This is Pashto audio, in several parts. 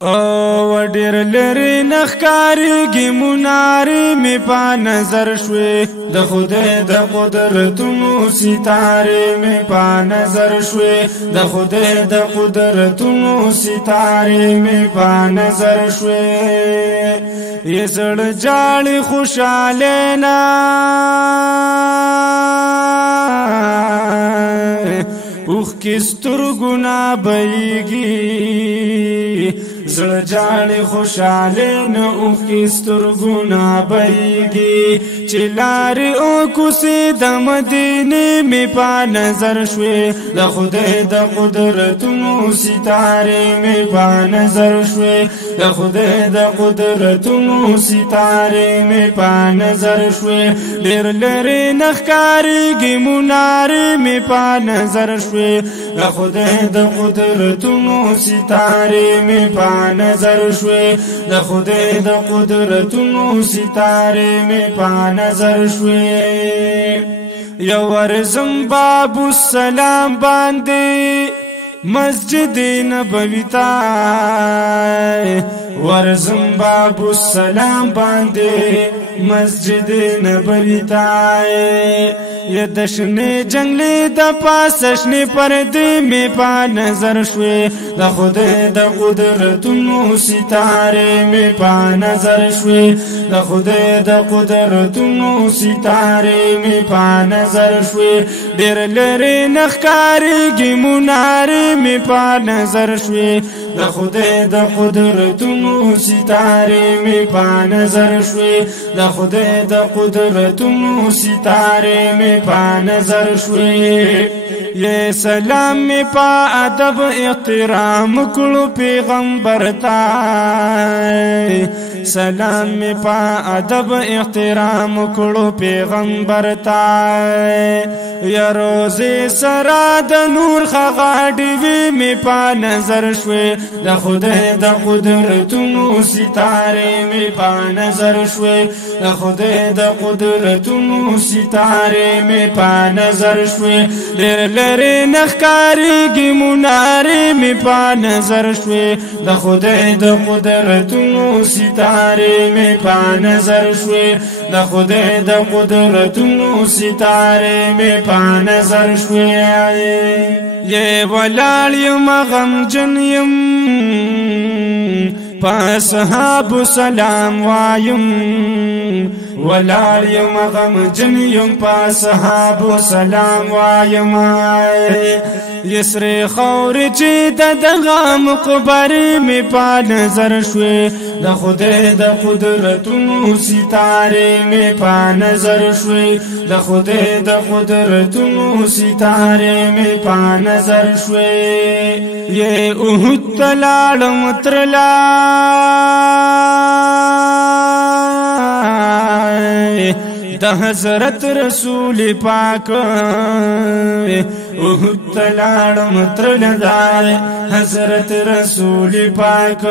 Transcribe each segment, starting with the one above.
او ډیر لري نخکاریږي منارې می په نظر شوي د خدای د قدرتونو ستارې می په نظر شوي د خدای د قدرتونو ستارې می په نظر شوي یې زړه جاړي خوشاله نه اوخ کستر ګنا بېږي زړه جاړي خوشاله نه اوخ کستر ګنا بېږي چې لارې او کوڅې د مدینې مې په نظر شوې د خدای د قدرتونو ستارې مې په نظر شوې د خدای د قدرتونو ستارې مې په نظر شوې ډېر لرې نښکارېږي منارې مې په نظر شوې د خدای د قدرتونو ستارې مې په نظر شوې د خدای د قدرتونو ستارې مې په نظر شوې یو ورزم باب السلام باندې مسجد نبوی تا ورزم باب السلام باندې مسجد نبوی تا یا دشنې جنگلې د پاسشنې پردې مې په نظر شوې د خدای د قدرتونو ستارې مې په نظر شوې د خدای د قدرتونو ستارې مې په نظر شوې ډېر لرې نښکارېږي منارې مې په نظر شوې د خدای د قدرتونو ستارې مې په نظر شوې د خدای د قدرتونو ستارې مې په نظر شوې یہ سلام می پا ادب احترام کړو پیغمبر تا سلام می پا ادب احترام کړو پیغمبر تا یا روزه سرا د نور خغاډي وی می په نظر شوې د خدای د قدرتونو ستارې می په نظر شوې د خدای د قدرتونو ستارې می په نظر شوې ډېر لري نخکاریږي منارې می په نظر شوې د خدای د قدرتونو ستارې می په نظر شوې د خدای د قدرتونو ستارې می په نظر شوې یې ولاړ یم غمجن یم په اصحابو سلام وایم ولاړ یم غمجن یم په اصحابو سلام وایم یسرې خاورې چې د دغه مقبرې مې په نظر شوې د خدای د قدرتونو ستارې مې په نظر شوې د خدای د قدرتونو ستارې مې په نظر شوې یې احد ته لاړم ترلا د حضرت رسول پاک احد ته لاړم ترلا حضرت رسول پاک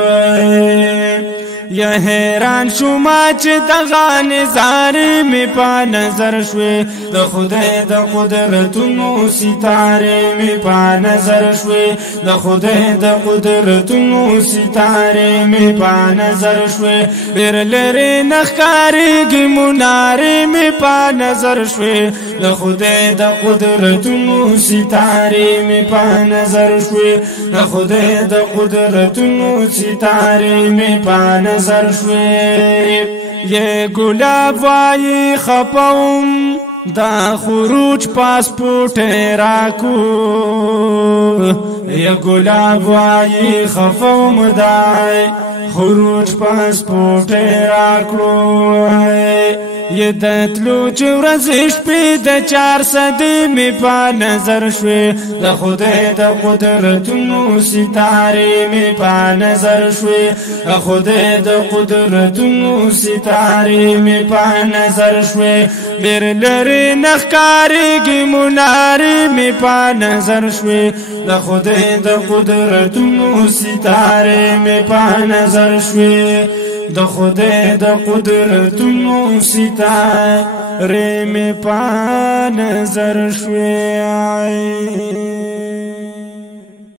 یا حیران شوما چې دغه نظارې مې په نظر شوې د خدای د قدرتونو ستارې مې په نظر شوې د خدای د قدرتونو ستارې مې په نظر شوې ډېر لرې نښکارېږي منارې مې په نظر شوې د خدای د قدرتونو ستارې مې په نظر شوې د خدای د قدرتونو ستارې مې په نظر شوې یہ گلاب وائی خپاوم دا خروج پاسپورٹ راکو یہ گلاب وائی خپاوم دا خروج پاسپورٹ راکو یہ دتلو چې ورځې شپې د 400 مې په نظر شوې د خدای د قدرتونو ستارې مې په نظر شوې د خدای د قدرتونو ستارې مې په نظر شوې ډېر لرې نښکارېږي منارې مې په نظر شوې د خدای د قدرتونو ستارې مې په نظر شوې د خدای د قدرتونو ستارې مې په نظر شوې